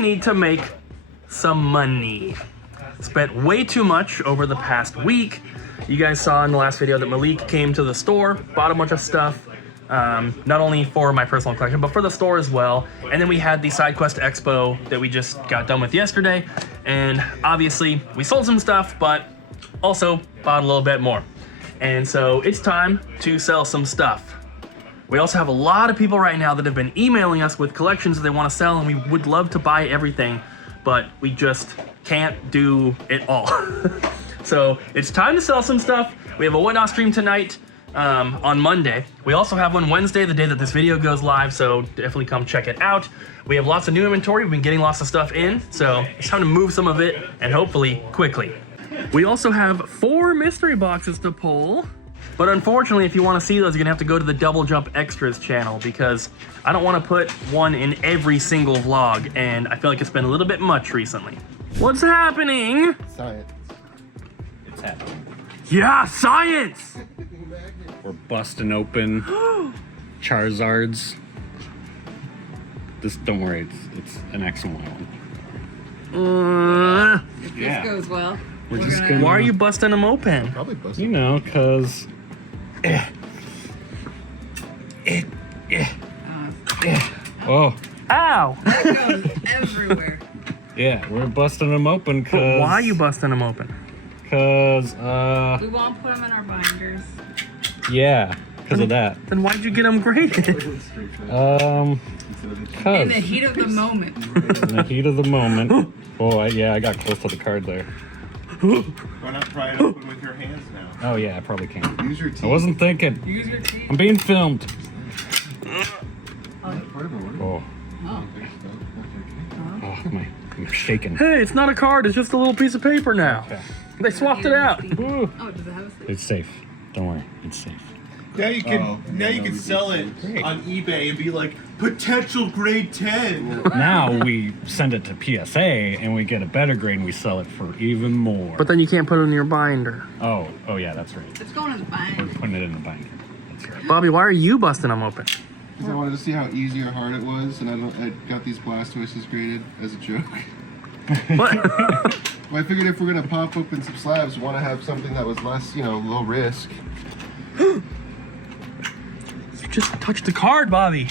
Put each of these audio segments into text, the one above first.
need to make some money. Spent way too much over the past week. You guys saw in the last video that Malik came to the store, bought a bunch of stuff, not only for my personal collection, but for the store as well. And then we had the SideQuest Expo that we just got done with yesterday. And obviously we sold some stuff, but also bought a little bit more. And so it's time to sell some stuff. We also have a lot of people right now that have been emailing us with collections that they want to sell, and we would love to buy everything, but we just can't do it all. So it's time to sell some stuff. We have a Whatnot stream tonight on Monday. We also have one Wednesday, the day that this video goes live, so definitely come check it out. We have lots of new inventory. We've been getting lots of stuff in, so it's time to move some of it, and hopefully quickly. We also have 4 mystery boxes to pull, but unfortunately, if you want to see those, you're gonna have to go to the Double Jump Extras channel, because I don't want to put one in every single vlog, and I feel like it's been a little bit much recently. What's happening? Science. It's happening. Yeah, science! We're busting open Charizards. Just don't worry, it's an X and Y one. If this goes well. We're just gonna... Why are you busting them open? Probably busted. You know, cause... Oh. Ow! That goes everywhere. Yeah, we're busting them open But cause... why are you busting them open? Cause, We won't put them in our binders. yeah, cause of that. Then why'd you get them graded? Cause... In the heat of the moment. In the heat of the moment. Oh, yeah, I got close to the card there. Why not pry it open with your hands now? Oh, yeah, I probably can. Use your teeth. I wasn't thinking. Use your teeth. I'm being filmed. Part of it worked. Oh, Oh. I'm shaking. Hey, it's not a card, it's just a little piece of paper now. Okay. They swapped it out. Ooh. Oh, does it have a sleeve? It's safe. Don't worry, it's safe. Now you can Oh, yeah, sell it on eBay and be like potential grade 10. Now we send it to PSA and we get a better grade and we sell it for even more. But then you can't put it in your binder. Oh, yeah, that's right. It's going in the We're binder. putting it in the binder. That's right. Bobby, why are you busting them open? Because I wanted to see how easy or hard it was, and I got these Blastoises graded as a joke. What? Well, I figured if we're gonna pop open some slabs, we want to have something that was less, low risk. You just touched the card, Bobby.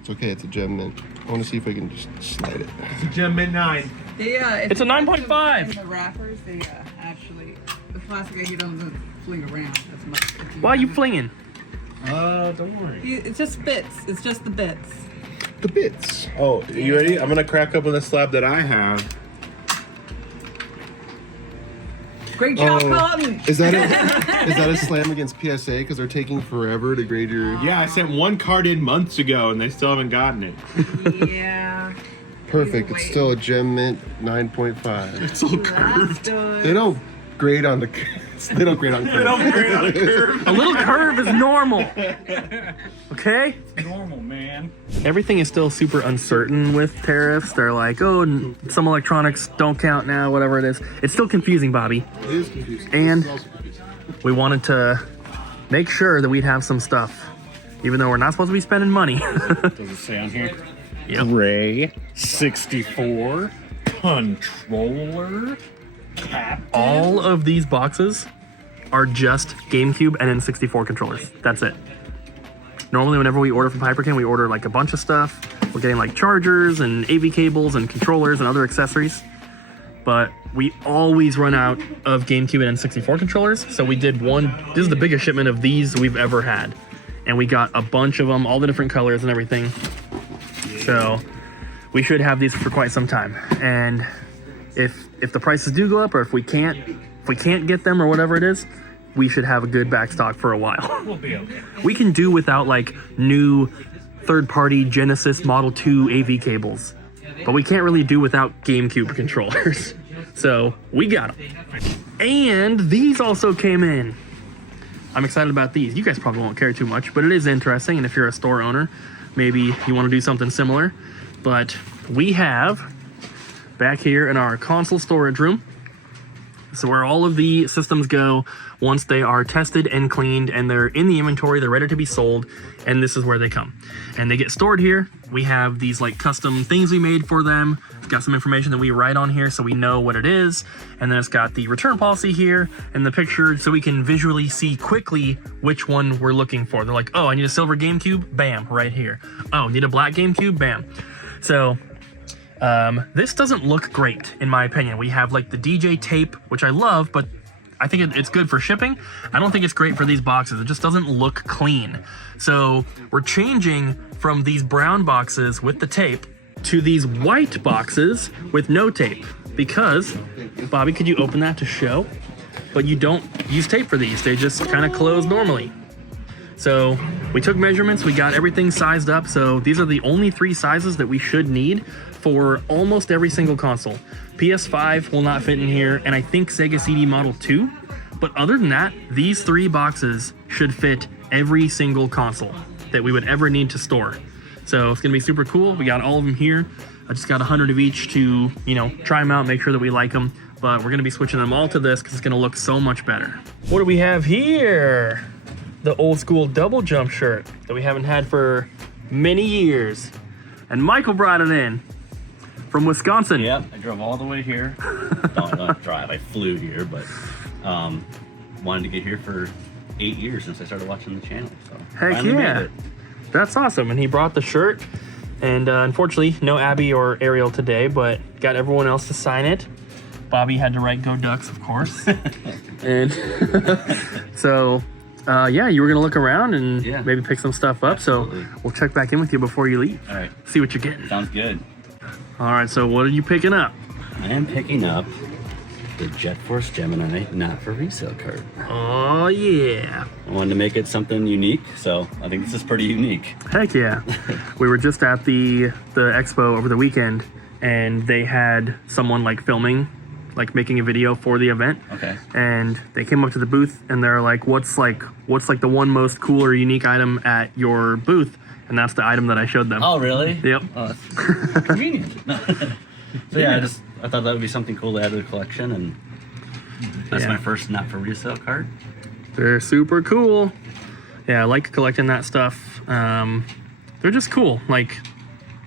It's okay, it's a gem mint. I want to see if I can just slide it. It's a Gem Mint 9. It's a 9.5. In the wrappers, they actually, the plastic he doesn't fling around as much. Why are you flinging? Don't worry. It's just bits. It's just the bits. The bits. Oh, you ready? I'm gonna crack open the slab that I have. Great job, Oh. Colton. Is that a slam against PSA? Because they're taking forever to grade your... Yeah, I sent one card in months ago and they still haven't gotten it. Yeah. Perfect. It's still a gem mint 9.5. It's all curved. They don't grade on the... They don't grade on curve. They don't grade on a curve. A little curve is normal. Okay? Normal, man. Everything is still super uncertain with tariffs. They're like, oh, some electronics don't count now, whatever it is. It's still confusing, Bobby. It is confusing. And- This is also confusing. We wanted to make sure that we'd have some stuff, even though we're not supposed to be spending money. Does it say on here? Yep. Ray 64 controller. Captain. All of these boxes are just GameCube and N64 controllers. That's it. Normally, whenever we order from Hyperkin, we order like a bunch of stuff. We're getting like chargers and AV cables and controllers and other accessories. But we always run out of GameCube and N64 controllers. So we did one, this is the biggest shipment of these we've ever had. And we got a bunch of them, all the different colors and everything. So we should have these for quite some time. And if the prices do go up, or if we can't get them or whatever it is, we should have a good back stock for a while. We'll be okay. We can do without like new third-party Genesis Model 2 AV cables, but we can't really do without GameCube controllers. So we got them. And these also came in. I'm excited about these. You guys probably won't care too much, but it is interesting. And if you're a store owner, maybe you want to do something similar. But we have back here in our console storage room This is where all of the systems go once they are tested and cleaned and they're in the inventory, they're ready to be sold, and this is where they come. And they get stored here. We have these like custom things we made for them. It's got some information that we write on here so we know what it is. And then it's got the return policy here and the picture so we can visually see quickly which one we're looking for. They're like, oh, I need a silver GameCube, bam, right here. Oh, need a black GameCube, bam. So this doesn't look great in my opinion. We have like the DJ tape, which I love, but I think it's good for shipping. I don't think it's great for these boxes. It just doesn't look clean. So we're changing from these brown boxes with the tape to these white boxes with no tape because, Bobby, could you open that to show? But you don't use tape for these. They just kind of close normally. So we took measurements, we got everything sized up. So these are the only 3 sizes that we should need for almost every single console. PS5 will not fit in here, and I think Sega CD Model 2. But other than that, these 3 boxes should fit every single console that we would ever need to store. So it's gonna be super cool. We got all of them here. I just got 100 of each to, you know, try them out, make sure that we like them. But we're gonna be switching them all to this because it's gonna look so much better. What do we have here? The old school double jump shirt that we haven't had for many years. And Michael brought it in from Wisconsin. Yep, I drove all the way here. Not drive, I flew here, but wanted to get here for 8 years since I started watching the channel. So Heck yeah, that's awesome. And he brought the shirt. And unfortunately, no Abby or Ariel today, but got everyone else to sign it. Bobby had to write Go Ducks, of course. And so, yeah, you were gonna look around and maybe pick some stuff up. Absolutely. So we'll check back in with you before you leave. All right. See what you're getting. Sounds good. All right, so what are you picking up? I am picking up the Jet Force Gemini not for resale card. Oh yeah. I wanted to make it something unique, so I think this is pretty unique. Heck yeah. We were just at the expo over the weekend, and they had someone like filming, like making a video for the event. Okay. And they came up to the booth and they're like, what's the one most cool or unique item at your booth? And that's the item that I showed them. Oh, really? Yep. Oh, that's convenient. So yeah, I thought that would be something cool to add to the collection, and that's my first not for resale card. They're super cool. Yeah, I like collecting that stuff. They're just cool. Like,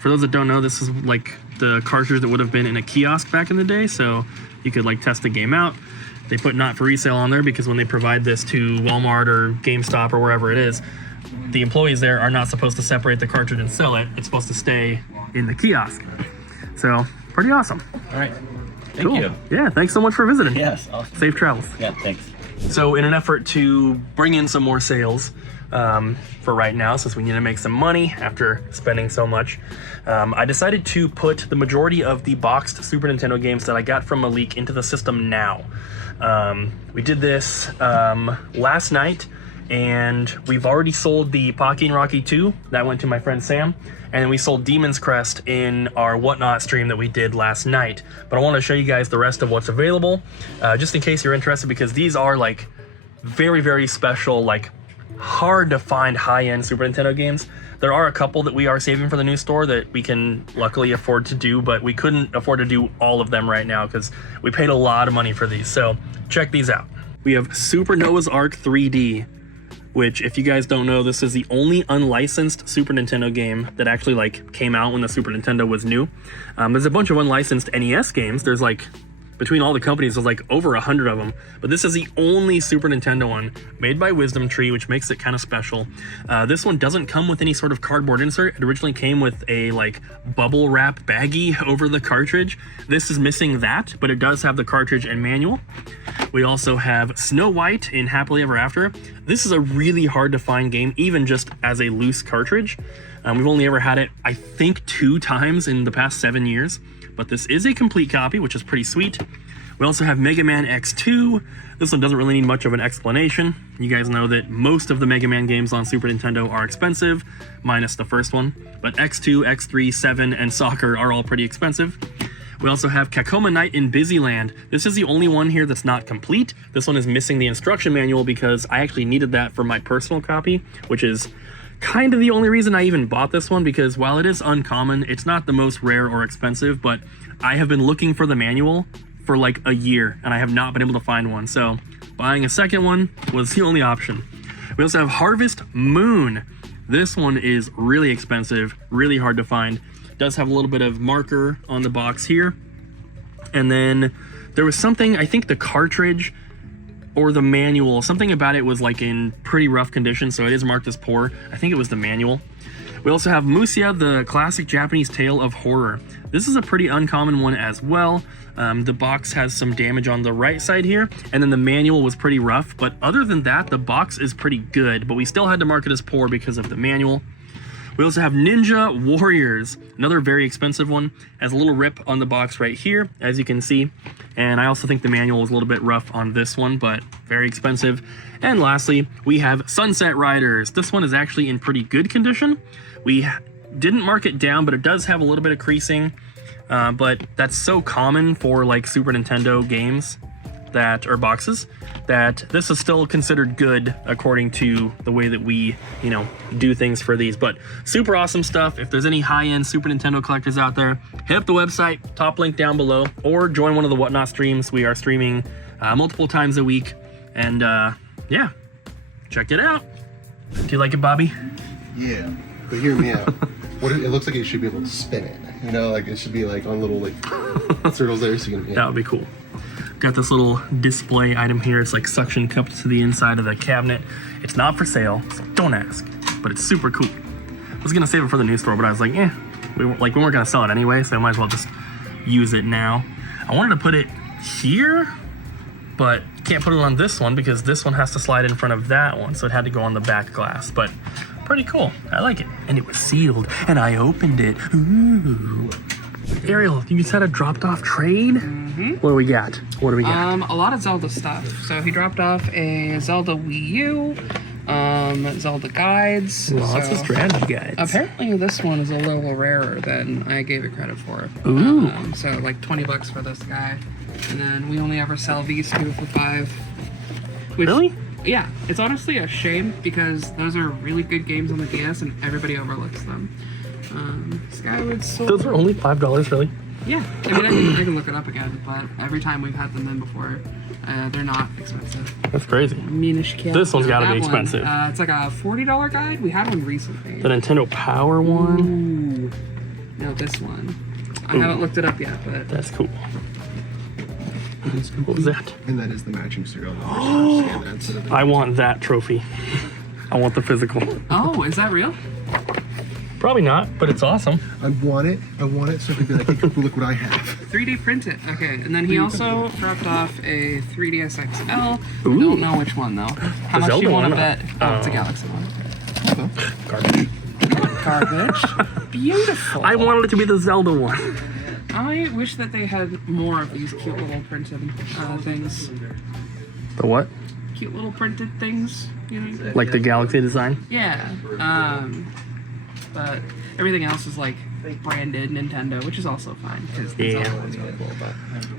for those that don't know, this is like the cartridge that would have been in a kiosk back in the day, so you could like test the game out. They put not for resale on there because when they provide this to Walmart or GameStop or wherever it is, the employees there are not supposed to separate the cartridge and sell it. It's supposed to stay in the kiosk. So, pretty awesome. All right. Thank you. Yeah, thanks so much for visiting. Yes. Awesome. Safe travels. Yeah, thanks. So in an effort to bring in some more sales for right now, since we need to make some money after spending so much, I decided to put the majority of the boxed Super Nintendo games that I got from Malik into the system now. We did this last night, and we've already sold the Pocky and Rocky 2. That went to my friend Sam. And then we sold Demon's Crest in our Whatnot stream that we did last night. But I want to show you guys the rest of what's available, just in case you're interested, because these are like very, very special, like hard to find high-end Super Nintendo games. There are a couple that we are saving for the new store that we can luckily afford to do, but we couldn't afford to do all of them right now because we paid a lot of money for these. So check these out. We have Super Noah's Ark 3D, which, if you guys don't know, this is the only unlicensed Super Nintendo game that actually like came out when the Super Nintendo was new. There's a bunch of unlicensed NES games. There's like, between all the companies, there's like over 100 of them. But this is the only Super Nintendo one made by Wisdom Tree, which makes it kind of special. This one doesn't come with any sort of cardboard insert. It originally came with a like bubble wrap baggie over the cartridge. This is missing that, but it does have the cartridge and manual. We also have Snow White in Happily Ever After. This is a really hard to find game, even just as a loose cartridge. We've only ever had it, I think, 2 times in the past 7 years, but this is a complete copy, which is pretty sweet. We also have Mega Man X2. This one doesn't really need much of an explanation. You guys know that most of the Mega Man games on Super Nintendo are expensive, minus the first one, but X2, X3, 7, and Soccer are all pretty expensive. We also have Kakoma Night in Busyland. This is the only one here that's not complete. This one is missing the instruction manual because I actually needed that for my personal copy, which is kind of the only reason I even bought this one, because while it is uncommon, it's not the most rare or expensive, but I have been looking for the manual for like a year, and I have not been able to find one. So buying a second one was the only option. We also have Harvest Moon. This one is really expensive, really hard to find. Does have a little bit of marker on the box here. And then there was something, I think the cartridge or the manual, something about it was like in pretty rough condition, so it is marked as poor. I think it was the manual. We also have Musia, the classic Japanese tale of horror. This is a pretty uncommon one as well. The box has some damage on the right side here, and then the manual was pretty rough, but other than that, the box is pretty good, but we still had to mark it as poor because of the manual. We also have Ninja Warriors, another very expensive one. Has a little rip on the box right here, as you can see. And I also think the manual was a little bit rough on this one, but very expensive. And lastly, we have Sunset Riders. This one is actually in pretty good condition. We didn't mark it down, but it does have a little bit of creasing. But that's so common for like Super Nintendo games that, or boxes, that this is still considered good according to the way that we, you know, do things for these. But super awesome stuff. If there's any high-end Super Nintendo collectors out there, hit up the website, top link down below, or join one of the Whatnot streams. We are streaming multiple times a week, and yeah, check it out. Do you like it, Bobby? Yeah, but hear me out. It looks like it should be able to spin it. You know, like it should be like on little like circles there, so you can. Yeah. That would be cool. Got this little display item here. It's like suction cupped to the inside of the cabinet. It's not for sale, so don't ask, but it's super cool. I was gonna save it for the new store, but I was like, we weren't gonna sell it anyway, so I might as well just use it now. I wanted to put it here, but can't put it on this one because this one has to slide in front of that one, so it had to go on the back glass, but pretty cool. I like it. And it was sealed, and I opened it. Ooh. Ariel, you just had a dropped off trade? Mm-hmm. What do we got? What do we got? A lot of Zelda stuff. So he dropped off a Zelda Wii U, Zelda guides. Lots of strategy guides. Apparently this one is a little rarer than I gave it credit for. Ooh. So like $20 for this guy. And then we only ever sell these two for $5. Which, really? Yeah, it's honestly a shame because those are really good games on the DS and everybody overlooks them. Skyward Sword. Those are only $5, really? Yeah, I mean, I can look it up again, but every time we've had them in before, they're not expensive. That's crazy. This one's got to be expensive. It's like a $40 guide. We had one recently. The Nintendo Power one? Ooh. No, this one. I haven't looked it up yet, but... That's cool. What was that? And that is the matching cereal. I want that trophy. I want the physical. Oh, is that real? Probably not, but it's awesome. I want it so I can be like, hey, look what I have. 3D print it. Okay, and then he also dropped off a 3DS XL. Ooh. Don't know which one though. How much do you want to bet? Oh, it's a Galaxy one. Garbage. Garbage. Beautiful. I wanted it to be the Zelda one. I wish that they had more of these cute little printed things. The what? Cute little printed things, you know? Like the Galaxy design? Yeah. But everything else is like branded Nintendo, which is also fine because the Zelda one's really cool. But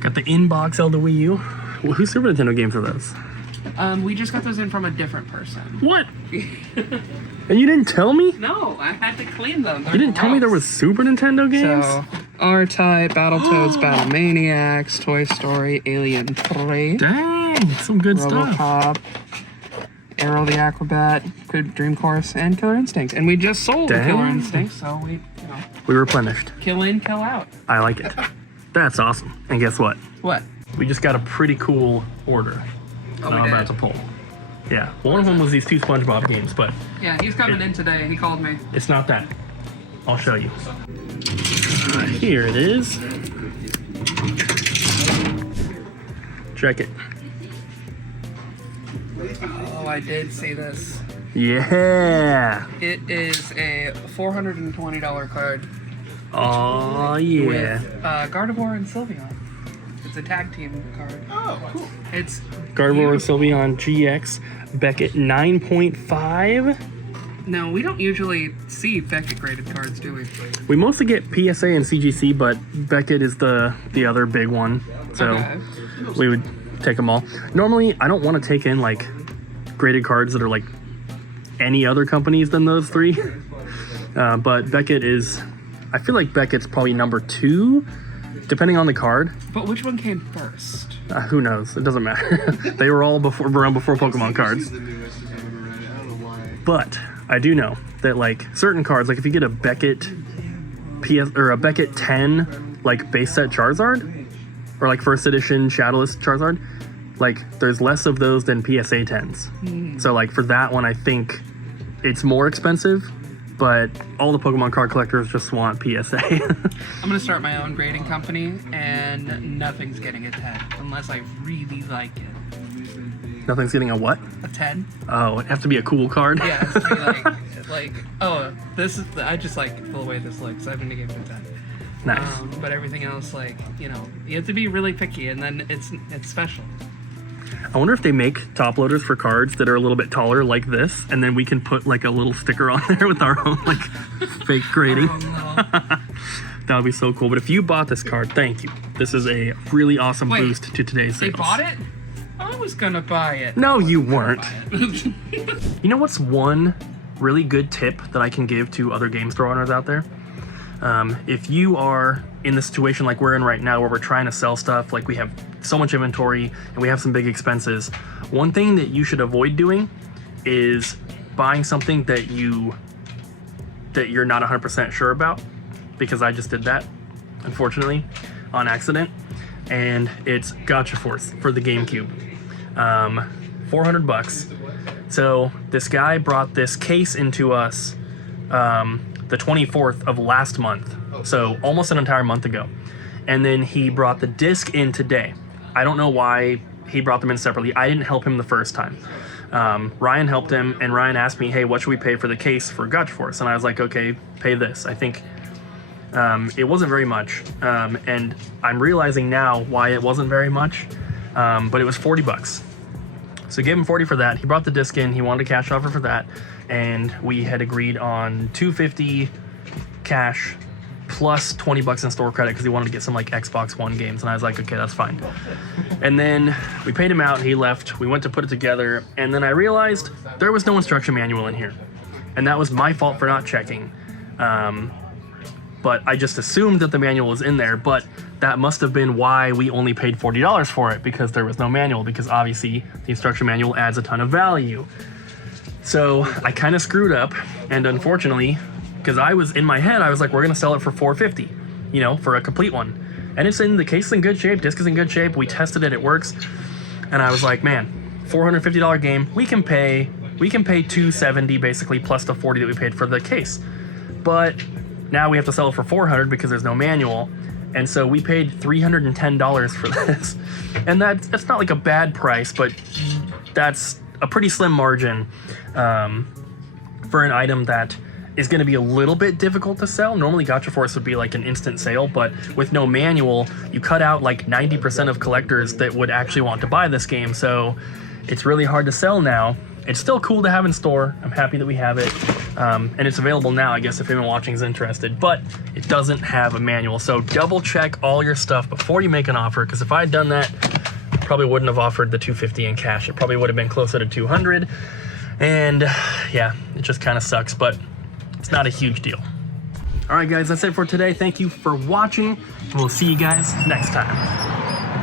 got the in-box Zelda Wii U. Well, whose Super Nintendo games are those? we just got those in from a different person. What? And you didn't tell me? No, I had to clean them. You didn't tell me there was Super Nintendo games? So, R-Type, Battletoads, Battle Maniacs, Toy Story, Alien 3. Dang, some good stuff. RoboCop, Arrow the Acrobat, Good Dream Course, and Killer Instinct. And we just sold the Killer Instinct, so we replenished. Kill in, kill out. I like it. That's awesome. And guess what? What? We just got a pretty cool order. Oh, I'm about to pull. Yeah, one of them was these two SpongeBob games, but... Yeah, he's coming in today. He called me. It's not that. I'll show you. Here it is. Check it. Oh, I did see this. Yeah. It is a $420 card. Oh, yeah. With Gardevoir and Sylveon. It's a tag team card. Oh, cool. It's Gardevoir and Sylveon GX. Beckett 9.5. No, we don't usually see Beckett graded cards, do we? We mostly get PSA and CGC, but Beckett is the other big one. So Okay. we would take them all. Normally, I don't want to take in like graded cards that are like any other companies than those three. But Beckett is, I feel like Beckett's probably number 2 depending on the card, But which one came first? who knows? It doesn't matter. They were all around before Pokemon cards. The newest, if I remember right. I don't know why. But I do know that like certain cards, like if you get a Beckett or a Beckett 10 like base set Charizard, or like first edition Shadowless Charizard, like there's less of those than PSA 10s. So like for that one, I think it's more expensive, but all the Pokemon card collectors just want PSA. I'm gonna start my own grading company, and nothing's getting a 10 unless I really like it. Nothing's getting a what? A 10? Oh, it'd have to be a cool card. Yeah, it's to be like, oh, this is. I just like the way this looks. I'm gonna give it a 10. Nice. But everything else, like, you know, you have to be really picky, and then it's special. I wonder if they make top loaders for cards that are a little bit taller like this, and then we can put like a little sticker on there with our own like fake grading. That would be so cool. But if you bought this card, thank you. This is a really awesome Wait, boost to today's They sales. bought it? I was gonna buy it. No, you weren't. You know what's one really good tip that I can give to other game store owners out there? If you are in the situation like we're in right now, where we're trying to sell stuff, like we have so much inventory and we have some big expenses, one thing that you should avoid doing is buying something that you're not 100% sure about, because I just did that, unfortunately, on accident. And it's Gotcha Force for the GameCube. $400. So this guy brought this case into us the 24th of last month, so almost an entire month ago. And then he brought the disc in today. I don't know why he brought them in separately. I didn't help him the first time. Ryan helped him, and Ryan asked me, hey, what should we pay for the case for Gotcha Force? And I was like, okay, pay this. I think it wasn't very much, and I'm realizing now why it wasn't very much, but it was $40. So give him 40 for that. He brought the disc in. He wanted a cash offer for that, and we had agreed on $250 cash plus $20 in store credit because he wanted to get some like Xbox One games, and I was like, okay, that's fine. And then we paid him out. He left. We went to put it together, and then I realized there was no instruction manual in here, and that was my fault for not checking. But I just assumed that the manual was in there, but that must have been why we only paid $40 for it, because there was no manual, because obviously the instruction manual adds a ton of value. So I kind of screwed up, and unfortunately, because I was in my head, I was like, we're gonna sell it for $450, you know, for a complete one. And it's in the case is in good shape, disc is in good shape, we tested it, it works. And I was like, man, $450 game, we can pay $270 basically plus the $40 that we paid for the case. But now we have to sell it for $400 because there's no manual, and so we paid $310 for this. And that's not like a bad price, but that's a pretty slim margin for an item that is going to be a little bit difficult to sell. Normally Gotcha Force would be like an instant sale, but with no manual, you cut out like 90% of collectors that would actually want to buy this game, so it's really hard to sell now. It's still cool to have in store. I'm happy that we have it. And it's available now, I guess, if anyone watching is interested, but it doesn't have a manual. So double check all your stuff before you make an offer, because if I had done that, I probably wouldn't have offered the $250 in cash. It probably would have been closer to $200. And yeah, it just kind of sucks, but it's not a huge deal. All right, guys, that's it for today. Thank you for watching. We'll see you guys next time.